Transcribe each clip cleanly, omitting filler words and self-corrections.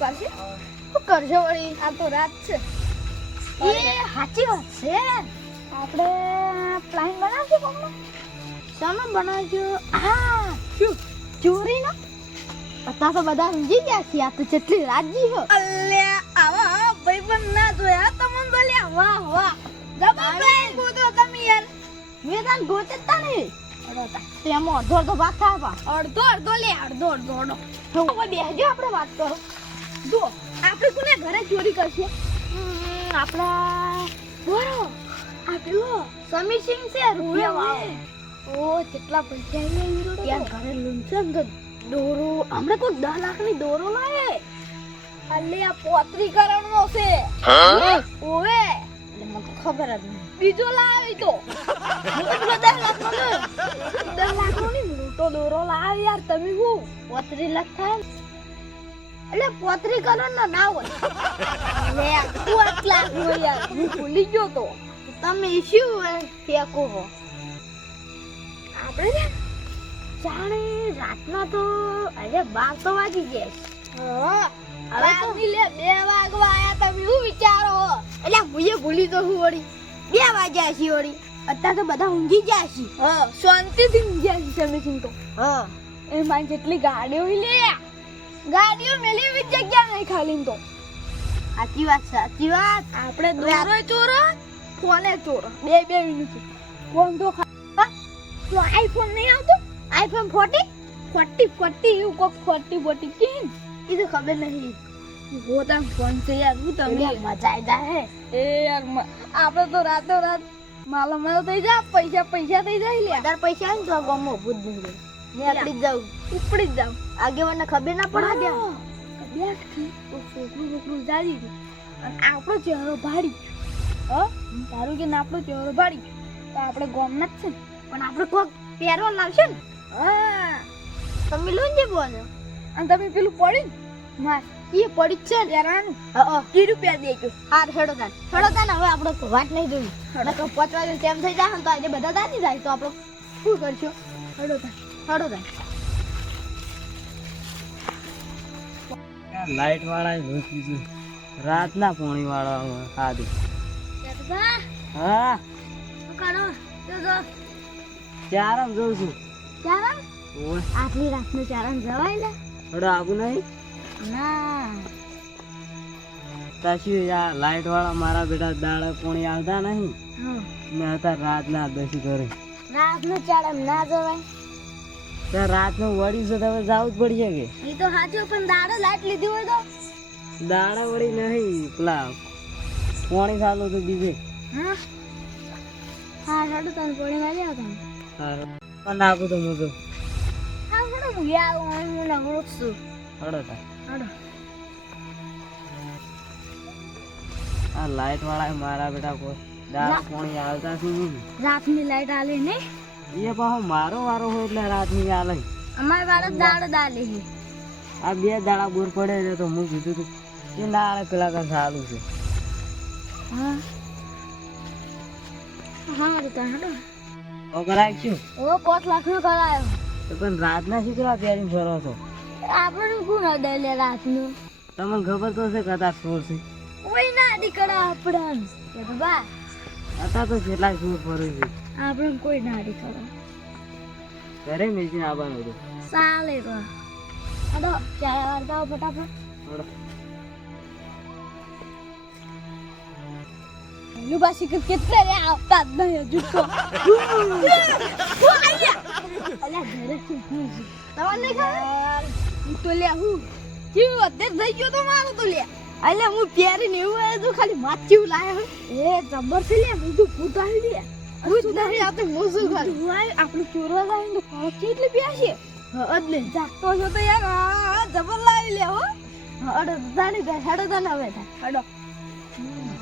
કરશે શું કરશે વળી આ તો રાત છે એ સાચી વાત છે આપણે પ્લાન બનાવશું કોમનો સામે બનાવજો હા શું ચોરીનો અત્યારે તો બધા સમજી ગયા છે આ તો કેટલી રાજી હો અલ્યા આવા ભાઈ પણ ના જોયા તમને તો લ્યા વાહ વાહ જબરદસ્ત ગોતો તમે યાર મેં તને ગોતતા નહીં તેમાં અડધો ભાગ થાય અડધો લે અડધો હવે બેસજો આપણે વાત કરો જો આપણે કોને ઘરે ચોરી કરશે આપણા બોરો આટલો સમી સિંહ છે રૂપિયા ઓ કેટલા પૈસા આવ્યા ત્યાં ઘરે લૂંટશે ને તો દોરો હમણાં કોઈ 10 લાખની દોરો લાવે અલે આ પોતરી કરણનો છે ઓવે મને ખબર જ નહીં બીજો લાવી તો 10 લાખનો 10 લાખનો ની મોટો દોરો લાવ યાર તમે હું 35 લાખ થાય એટલે પોતરી કરોડ નો ના હોય લે 5 લાખ નો યાર હું ભૂલી ગયો તો તમે શું ફેંકો હો આપણે જાણે રાતના તો અરે 12 તો વાગી ગયા હવે તો લે 2 વાગવા આયા તમે શું વિચારો એટલે હું ભૂલી તો હું વળી 2 વાગ્યા છે વળી અત્યારે તો બધા ઊંઘી ગયા છે શાંતિથી ઊંઘ્યા છે તમે સિંહ તો એ મારી જેટલી ગાડીઓ લે ગાડીઓ મેલી વિચ જગ્યા નહીં ખાલી તો સાચી વાત આપણે દોરો ચોરો ફોને ચોરો બે મિનિટ ફોન તો તો આઈફોન નહીં આવતો આઈફોન 40 એવું કોક 40 કેમ એ તો ખબર નહીં હોતા ફોન છે યાર હું તમને મજા આવી જાય એ યાર આપણે તો રાતો રાત માલો થઈ જા પૈસા થઈ જાય લે વધારે પૈસા આવે ને તો ગમો ભૂત નહીં મેં ઉપડી જ જાઉં આગેવાને ખબર ના પડે બેઠી તો છોકરું જાડી અને આપણો ચહેરો ભાડી તારું કે આપણો ચહેરો ભાડી તો આપણે ગોમના જ છે પણ આપણે કોક પહેરવા લાવશે ને તમે લો ને બોલો અને તમે પેલું પડી માર એ પડી જ છે પહેરવાનું એ રૂપિયા દેજો હાર હેડો તાન હવે આપણે વાત નહીં જોઈ નકર 5 વાગે ટાઈમ થઈ જાય તો આજે બધા દાદી જાય તો આપણે શું કરશું હેડો તાન લાઈટ વાળા ઘૂસી છે રાતના પોણી વાળા હાદી હા કરો જો ચારમ જોઉં છું ચારમ આટલી રાતનું ચારમ જવાય લે થોડો આવું નહીં ના તાશી આ લાઈટ વાળા મારા બેટા દાડા પોણી આવતા નહીં ને હતા રાતના બેસી કરે રાતનું ચારમ ના જવાય ત્યાં રાતનું વળી છે તમે જાવું જ પડશે કે એ તો સાચું પણ દાડો લાઈટ લીધી હોય તો દાડા વળી નહીં પેલા પોણી ચાલુ તો બીજે હા હેડો તને પોણી માં જાવ તમે પણ નાખું તો હું તો હા હેડો હું ગયા હું ના ઉઠશું હડો તા હેડો આ લાઈટ વાળા મારા બેટા કોઈ દાડા પોણી આવતા છે નહીં રાતની લાઈટ આલે ને એ પાછો મારો વારો હોય એટલે રાતની આલે અમાર વાળો દાડો દાલે છે આ 2 દાડા બોર પડે છે તો હું કીધું તું એ ના પેલા કાં ચાલુ છે હા તો હેડો ઓ કરાવ્યું ઓ 5 લાખ નો કરાયો તો પણ રાતના શીખવા પહેરીને ફરો છો આપણે કોણ અડે લે રાતનું તમને ખબર તો છે કદાચ ચોર છે કોઈ ના દીકરા આપણ કે બા અત્યારે તો કેટલા ચોર ફરે છે આપણે કોઈ ના દીકરા ઘરે મેચીને આવવાનું હતું ચાલે તો હેડો ચાય વાર જાઓ ફટાફટ હેડો લુબાસી કે કેટલે રે આવતા જ નહીં હજુ તો અલ્યા ઘરે શું તમને ખબર હું તો લે હું કેવું અત્યારે થઈ ગયો તો મારો તો લે અલ્યા હું પહેરીને એવું આવ્યો તો ખાલી માચી લાયો એ જબર છે લે હું તો ભૂત આવી દે ભૂત નહીં આ તો મોસું ખાલી હું આપણે ચોરવા જાય તો કોણ કેટલી પ્યાસી અદલે જાગતો છો તો યાર જબર લાવી લે હો અડો જાણી જાય હેડો તને હવે હેડો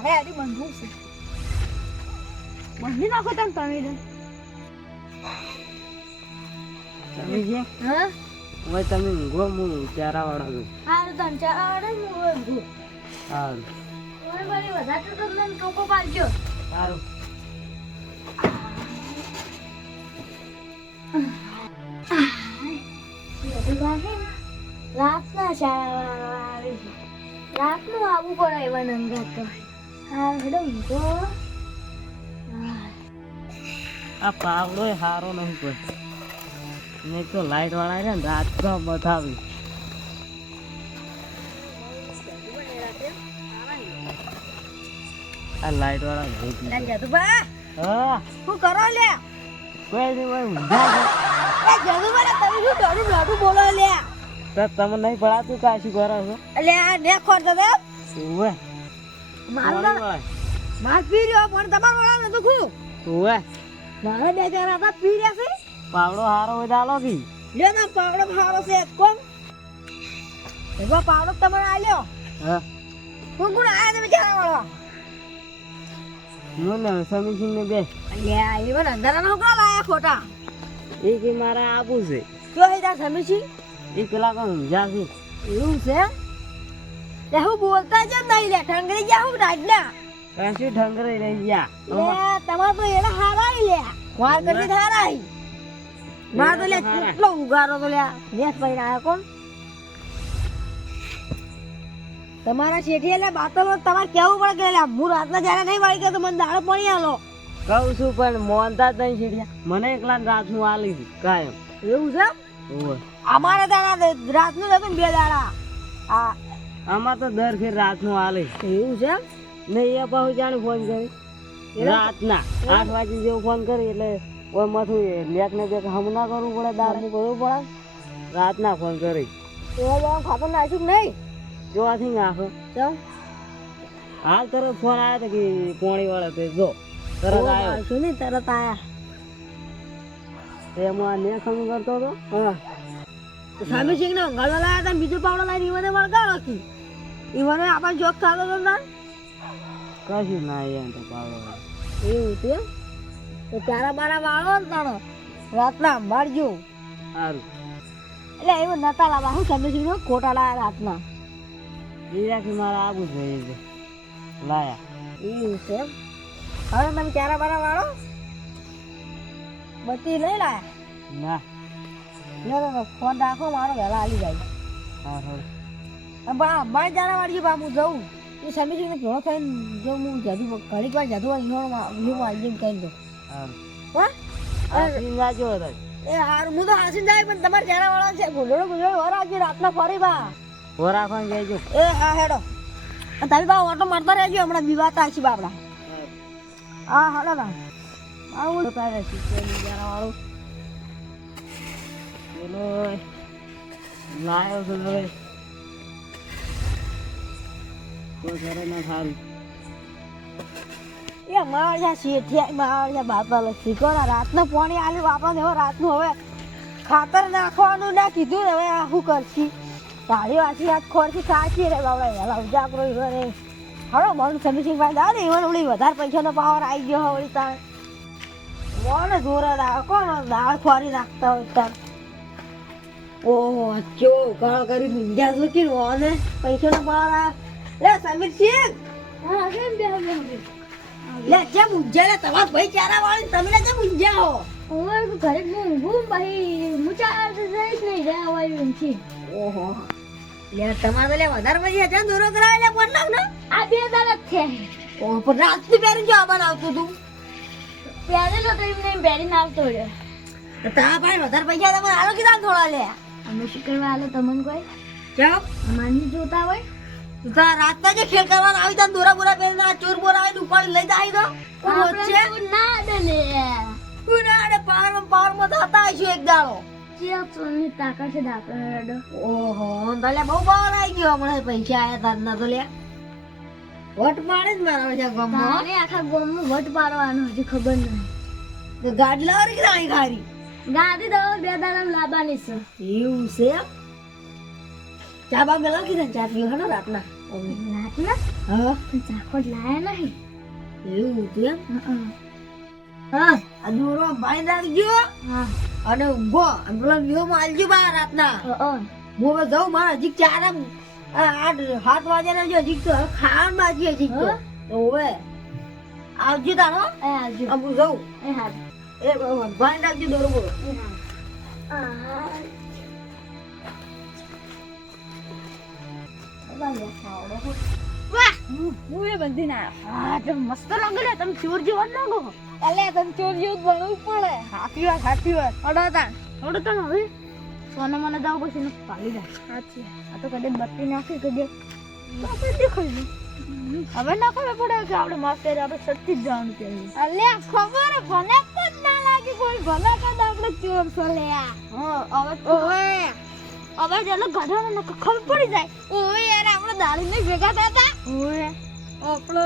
અરે આડી બંધું છે બંધી નાખો તમે તમે જે હા હવે તમે ઊંઘો હું ચારા વાળા છું હારું તને ચારા વાળા હું ઊંઘું સારું ઓય મારી વધારે તો તમને ટોકો પાડજો સારું રાતના ચારા વાળા આવી રાતનું આવવું પડે એવા નંગા તો હા હેડો તો આ પાવડો સારો નહીં પણ નહીં તો લાઈટ વાળા છે ને રાત તો બતાવી આ લાઈટ વાળા ભૂત જદુબા હા શું કરો લે કોઈ નહીં કોઈ ઊંઝા એ જદુબા તમે શું દોડું દોડું બોલો લે છે તો તમે નહીં પડાતું કાશી કરો છો એટલે આ ને ખોર દે ઓવે મારું માર પી રહ્યો પણ તમાર વાળા નતું ખું ઓવે મારે બે જણા હતા પી રહ્યા છે પાવડો હારો હોય ચાલો કી લે ના પાવડો હારો છે કોણ એવો પાવડો તમારે આલ્યો હા કોણ કોણ આયા તમે જરા વાળો હું ને સમીસિંહ ને બે અલ્યા ઈવન અંધારા નો કોણ લાયા ખોટા એ કે મારે આપવું છે જો એ તાર સમીસી એ પેલા કોઈ ઊંઝા છે એવું છે લે હું બોલતા જેમ નહીં લે ઠંગરી જા હું રાજના કાશી ઢંગરે રહી ગયા લે તમાર તો એના હારા લે વાર કરતી હારા માર તો લે કેટલો ઉગારો તો લે નેસ પૈન આયા કોણ તમારા શેઠી લે બાતલો તમારે કેવું પડે કે લે હું રાતના જ્યારે નહીં વાળી ગયો તો મને દાડો પડી આલો કહું છું પણ મોનતા જ નહીં સીડિયા મને એકલા રાતનું આલી છે કાયમ એવું છે ઓવે અમારે દાડા રાતનું હતું ને બે દાડા આ આમાં તો દર ફેર રાતનું આલે એવું છે નહીં એ પાછું જાણે ફોન કરી રાતના 8 વાગે જેવું ફોન કરી એટલે ઓય મથું લેક ને બેક હમ ના કરવું પડે દાળનું કરવું પડે રાતના ફોન કરી એવા ખાતર નાખ્યું નહીં જોવાથી નાખો ચમ હાલ તરત ફોન આવ્યો તો કે પોણી વાળો તે જો તરત આવ્યો શું નહીં તરત આયા એમાં ને ખમ કરતો હતો હા સામે સિંહ ને અંગાડવા લાયા હતા બીજો પાવડો લાવી ઈવને વળગાડો હતી ઈવને આપણે જોક થતો હતો ના કશું ના એમ તો પાવડો એવું છે તો ચારા બારા વાળો ને તારો રાતના મારજો સારું એટલે એવું નતા લાવવા હું સામે સિંહ ખોટા લાયા રાતના એ રાખી મારે આવું જોઈએ લાયા એવું છે હવે તમે ચારા બારા વાળો બત્તી લઈ લાયા ના ફોન રાખો મારો વહેલા આવી જાય હા હા બા મારે જાણા વાળી બા હું જઉં એ સમીર ને ભેળો થઈને જો હું જાદુ ઘડીક વાર જાદુ વ્યૂ આવી જઈને કહી દઉં સારું હા આશીન જાજો હતો એ હાર હું તો હાસીને જાય પણ તમારે જાણા વાળા છે ગુંડળો ગુંડળો વર આજે રાતના ફરી બા હો રાખવાનું કહેજો એ હા હેડો તમે બા ઓટો મારતા રહેજો હમણાં બીવાતા છે બાપડા હા હાલો બા આવું તારે શીખેલી જાણા વાળું પેલો લાયો છે હવે કોઈ કરે ના સારું એ મારા શેઠિયા મારા બાપા લખી કોના રાતનું પાણી આલ્યું આપણને હવે રાતનું હવે ખાતર નાખવાનું ના કીધું ને હવે આ શું કરશી તારી વાંચી હાથ ખોરથી સાચી રે બાબડા હેલા ઉજાગરો રે હળો મન સમીસિંગ ભાઈ દાદા ઈવન ઓલી વધારે પૈસાનો પાવર આવી ગયો હવે તાર મોને જોરે રાખ કોણ દાળ ખોરી નાખતા હોય તાર ઓહો ચો કાળ કરી મુંજા જોકી ઓને પૈસાનો પાવર આ લે સમીર સિંહ હા કેમ બે લે જે મુંજા લે તમાર ભાઈ ચારા વાળી તમે લે જે મુંજા હો ઓય ઘરે હું ભાઈ મુચા જઈશ નહીં જાય હોય નથી ઓહો લે તમારે લે વધારે પૈસા છે દૂરો કરાવે લે પણ લાવ ને આ બે દાડા છે ઓહ પણ રાતની બેરી જો બનાવતું તું પહેરેલો તો એમને બેરી આવતો રે તા ભાઈ વધારે પૈસા તમે આલો કીધા થોડા લે અમે શું કરવા આલો તમને કોઈ જાવ માની જોતા હોય તા રાતના જે ખેલ કરવાના આવી તા દોરા બોરા પહેરીને આ ચોર બોરા આવીને ઉપાડી લઈ જાય તો કોણ છે ના દે લે કુનાડે પાવર માં થતા છે એક દાડો જે સોની તાકાત છે દાપડો ઓહો તલે બહુ પાવર આવી ગયો હમણાં પૈસા આયા તારના તો લે વટ પાડે જ મારા છે ગમો અરે આખા ગમમાં વટ પાડવાનો હજી ખબર નહીં તો ગાડી લાવરી કે નહીં ખારી ગાડી તો બે દાડા લાવવાની છે એવું છે ચા બા મેલા કીધા ચા પીઓ હે રાતના રાતના હા ચાખોટ લાયા નહીં એવું છે હા આ દોરો બાઈ રાખજો હા અને ઊંઘો અને પેલા વ્યૂ માં આલજો બા રાતના હું હવે જાઉં મારા હજી 7 વાગે ને જો હજી તો ખાવાનું બાકી હજી તો ઓવે આવજો તારો એ આવજો હું જાઉં એ હા એ બાઈ રાખજો દોરો બોલો વાહ હું એ બંધી ના હા તો મસ્ત લાગે લે તમે ચોર જેવા જ લાગો અલે તમે ચોર જેવું બનવું પડે સાચી વાત હડો તા હવે સોના મને જાવ પછી ને પાલી દે સાચી આ તો કદે બત્તી નાખી કદે આપણે દેખાય હવે ના ખબર પડે કે આપણે માસ્ટર આપણે સચ્ચી જ જવાનું છે અલે ખબર ભલે જ ના લાગે કોઈ ભલે કદ આપણે ચોર છો લે હા હવે જેલો ગાડવાનો ને ખબર પડી જાય ઓય યાર આપણે દારૂ ને ભેગા થતા ઓય આપણે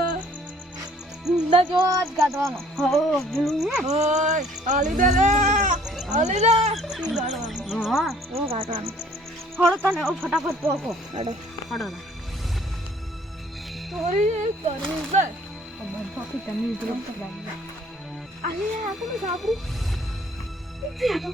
ગુંડા જો જ કાઢવાનો હો ઓય આલી દે ગાડવાનો હા ઓ ગાડવાનો હળો તને ઓ ફટાફટ પોકો હડો ચોરી કરવી છે ખબર પાકી તને ઉતરો તો લાગે આલે આપણે સાબરું યા દો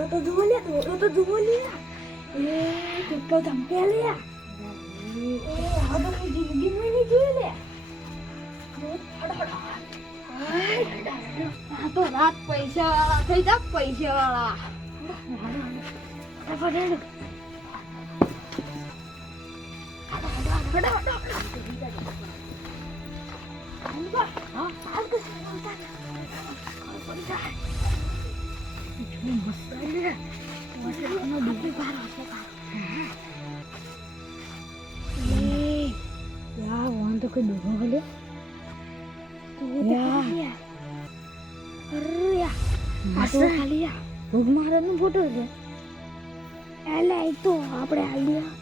Tunggu tu lihat. Kita tampil ya. Ada gini juga ya. Ada. तो रात पैसा वाला થઈ જા પૈસા વાળા ફટાફટ ફોટો છે એટલે એ તો આપણે આલિયા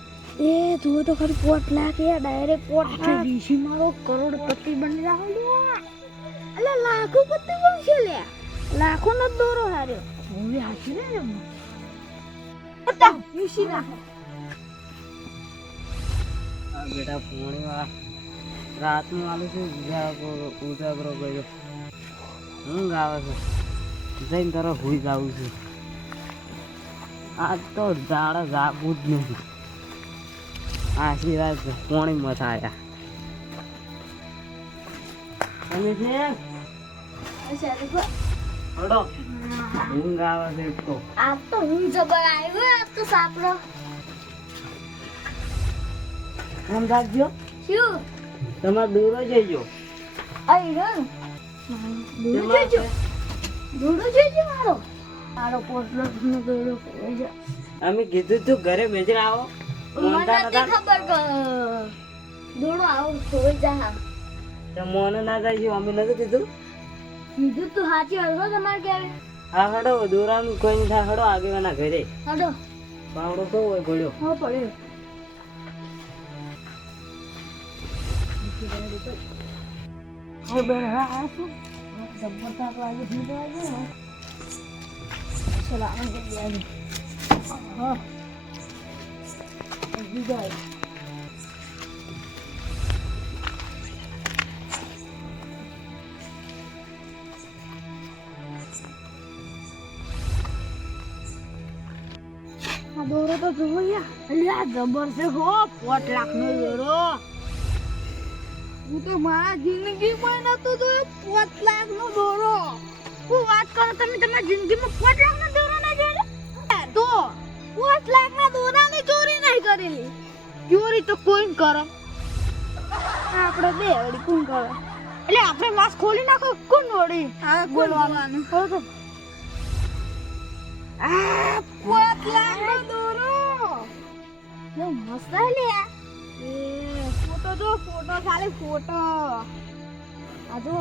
એ જો તો ખરી 5 લાખ એ ડાયરેક્ટ 5 લાખ વીસી મારો કરોડપતિ બની રહ્યો એટલે લાખોપતિ બનશે લે લાખો નો દોરો હાર્યો હવે હાચી ને પતા વીસી નાખો આ બેટા પોણી વાળા રાતનું આલુ છે ઉજાગરો ગયો ઊંઘ આવે છે જઈને તરફ હુઈ જાવું છે આજ તો ઝાડા જાગવું જ નથી આશીર્વાદ પોણી મથાયા તમે છે હડો ઊંઘ આવે છે તો આ તો હું જબર આવ્યો આ તો સાપડો આમ રાખજો શું તમારે દૂરો જઈજો આઈ રન દોડો જોઈજો મારો પોટલો નો દોડો અમે કીધું તું ઘરે બેજરા આવો મને નથી ખબર કે દોડો આવો સોઈ જા તો મોને ના જાય અમે નતું કીધું કીધું તું સાચી હળવો તમારે ક્યારે હા હડો દોરાનું કોઈ નહીં થાય હડો આગેવાના ઘરે હડો પાવડો તો હોય ગોળ્યો હો પડ્યો હવે બેન આ શું જબરતા વાગે ભીડ વાગે ને ચલા આ જગ્યાએ હા વિદાય આ દોરો તો જોવો યા એટલે આ જબર છે હો 5 લાખ નો દોરો હું તો મારા જિંદગીમાં નતો જોયો 5 લાખ નો દોરો હું વાત કરો તમે તમારી જિંદગીમાં 5 લાખ નો દોરો નહીં જોયો તો 5 લાખ ના દોરાની ચોરી નહીં કરેલી ચોરી તો કોઈ કરે આપણે બે વળી કોણ કરે એટલે આપણે માસ ખોલી નાખો કોણ વળી હા બોલવાનું તો આ 5 લાખ નો દોરો નો મસ્ત લે ફોટો જો ફોટો ખાલી ફોટો આ જો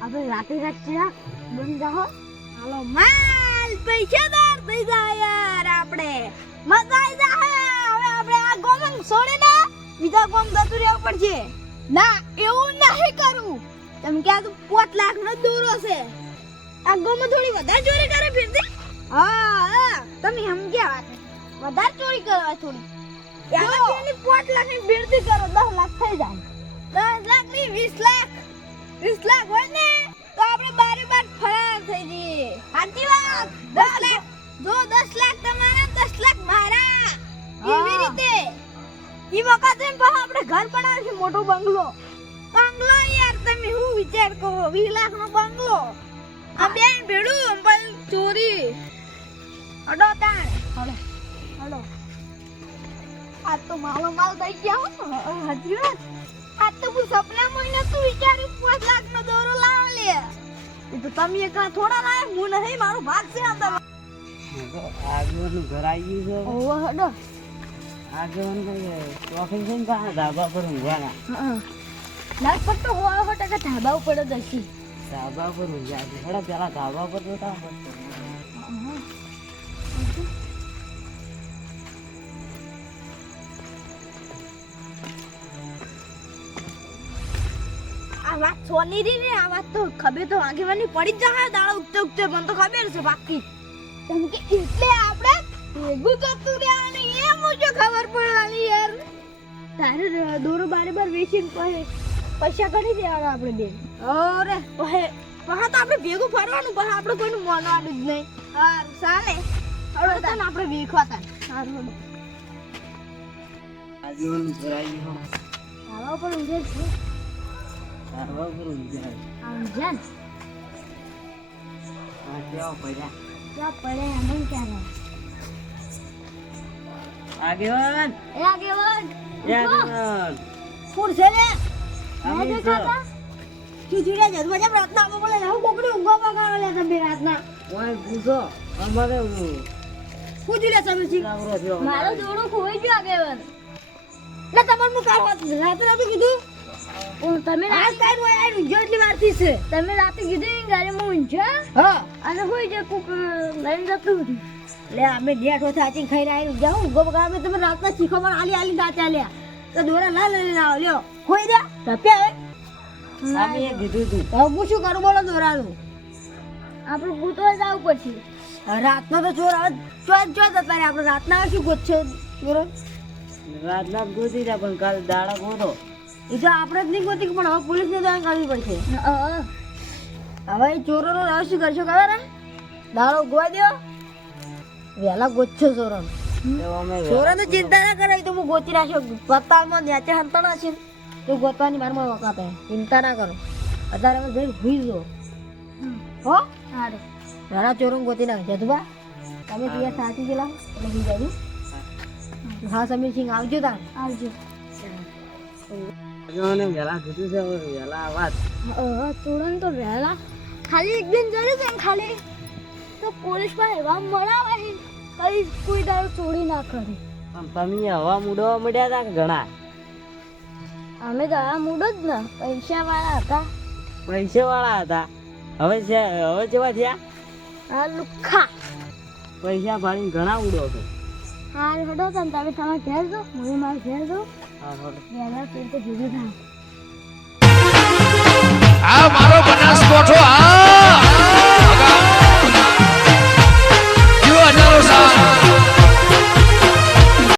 આપણે રાતે રાત બની જાઓ હાલો માલ પૈસાદાર થઈ જાય યાર આપણે મજા આવી જાય હવે આપણે આ ગોમ છોડીને બીજા ગોમ જતું રહેવું પડશે ના એવું નહીં કરું તમે કે આ તો 5 લાખ નો દોરો છે આ ગોમ થોડી વધારે ચોરી કરે ફિરતી હા તમે સમજ્યા વાત વધારે ચોરી કરવા થોડી એની 5 લાખની બેડતી કરો 10 લાખ થઈ જાય 10 લાખ ની 20 લાખ 20 લાખ હોય ને તો આપણે બારે બાર ફરાર થઈ જઈએ સાચી વાત 10 લાખ જો 10 લાખ તમારા 10 લાખ મારા એવી રીતે ઈ વખતે પછી આપણે ઘર બનાવીશું મોટો બંગલો યાર તમે હું વિચાર કરો 20 લાખ નો બંગલો આ બેન ભેડું પણ ચોરી અડો તાણ હલો આ તો માલો માલ થઈ ગયા હો હજી વાત આ તો હું સપનામાં નતું વિચાર્યું 5 લાખ નો દોરો લાવ લે એ તો તમે એકલા થોડા લાય હું નહીં મારો ભાગ છે અંદર આગળનું ઘર આવી ગયું છે ઓહો હડો આગળ શોખીન છે ને પાછા ધાબા પર ઊંઘવાના લગભગ તો હોય ટકા ધાબા ઉપર જ હશે ધાબા પર ઊંઘ્યા છે થોડા પેલા ધાબા પર જોતા આ વાત સોની રી ને આ વાત તો ખબર તો આગેવાની પડી જ જાય દાડા ઉગતે ઉગતે મને તો ખબર છે બાકી કેમ કે એટલે આપણે ભેગું કરતું રહેવાની એ મુજબ ખબર પડવાની યાર તારે દોરો બારે બાર વેચીને પૈસા કરી દેવાના આપણે બેન અરે પછી તો આપણે ભેગું ફરવાનું પછી આપણે કોઈનું માનવાનું જ નહીં હા ચાલે હવે તને આપણે વેખવાતા સારું આગળનું ઘર આવી ગયું આવા પણ ઊંઘે છે ધાબા પર ઊંઘ્યા ઊંઘે ને આ કેવા પડ્યા ક્યાં પડે એમ ક્યાં આગેવાન એ આગેવાન આગેવાન ફૂડ છે ને અમે મેં તો- દેખાતા ખીચડી જદમાં જેમ રાતના બોલે હું કોકડી ઊંઘવા પગાડો લે તમે રાતના ઓય પૂછો અમારે ખીચડી લે તમે છી લાવરો થયો મારો દોડો ખોઈ ગયો આગેવાન લે તમાર મુ કામ રાતે રાતે કીધું પણ તમે રાત કાઈ હોય આ ઊંઝો એટલી વારથી છે તમે રાતે કીધું ગાડી માં ઊંઝો હા અને હોય જે કોક લઈને જતું હતું લે અમે ડેઠો થાચી ખાઈને આવી ઊંઝા હું ઊંઘો પગાડો તમે રાતના ચીખો પર આલી દાચા લ્યા તો દોરા ના લઈને આવો લ્યો ખોઈ દે તપે હવે સામે એ કીધું તું હવે હું શું કરું બોલો દોરાનું આપણે ભૂતવા જવું પડશે રાતનો તો ચોર આવે ચોર અત્યારે આપણે રાતના શું ગોતશે ચોરો રાતના જ ગોતી રહ્યા પણ કાલ દાડા ગોતો એ તો આપણે જ નહીં ગોતી પણ હવે પોલીસને જાણ કરવી પડશે હવે એ ચોરોનો રાવ શું કરશો ખબર હે દાડો ગોવા દો વહેલા ગોતશો ચોરો તો અમે ચોરોને ચિંતા ના કરાય તો હું ગોતી નાખ્યો પત્તામાં નેચે હંતણા છે તો ગોતવાની મારમાં વખત ચિંતા ના કરો અત્યારે અમે જઈને હુઈ જો હો સારું વહેલા ચોરો ગોતી નાખે જતુબા તમે ત્યાં સાચી ગયેલા એટલે હુઈ જાજો હા સમીર સિંહ આવજો તાર આવજો આગેવાને વહેલા કીધું છે હવે વહેલા વાત ચોરણ તો વહેલા ખાલી એક દિન જડે છે ને ખાલી તો પોલીસ પાસે એવા મળાવે છે કઈ કોઈ દાડો ચોરી ના કરી પણ તમે હવા મૂડવા મળ્યા હતા કે ઘણા અમે તો આ મૂડ જ ને પૈસા વાળા હતા પૈસે વાળા હતા હવે કેવા થયા આ લુખ્ખા પૈસા ભાડીને ઘણા ઉડો છો હા હડો તમે તમારે ઘેર દો મને મારે ઘેર દો હા હોડો. વહેલા તો ભેગું થાય આ મારો બનાસકોઠો આ